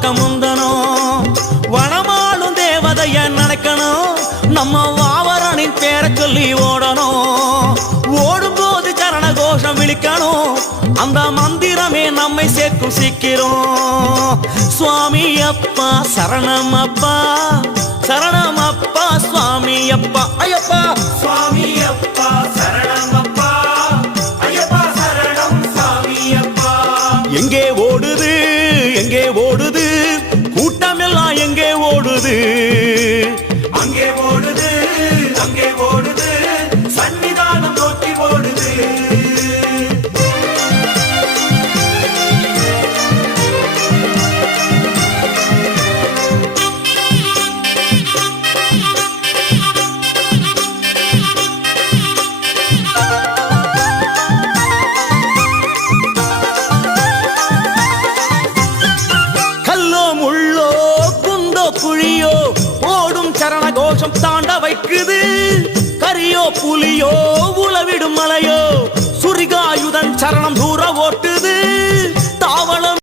பக்கம் முந்தனும் வனமாளும் தேவதைய நினைக்கணும் நம்ம வாவரனின் பேரை சொல்லி ஓடணும் ஓடும்போது சரண கோஷம் விழிக்கணும் அந்த மந்திரமே நம்மை சேர்க்கும் சீக்கிரம் சுவாமி அப்பா சரணம் அப்பா சரணம் அப்பா சுவாமி அப்பா ஐயப்பா சுவாமி அப்பா சரணம் அப்பா ஐயப்பா சரணம் சுவாமி அப்பா எங்கே ஓடுது கூட்டம் எல்லாம் எங்கே ஓடுது அங்கே ஓடுது சன்னிதானம் நோக்கி ஓடுது குழியோ ஓடும் சரண கோஷம் தாண்ட வைக்குது கரியோ புலியோ உளவிடும் மலையோ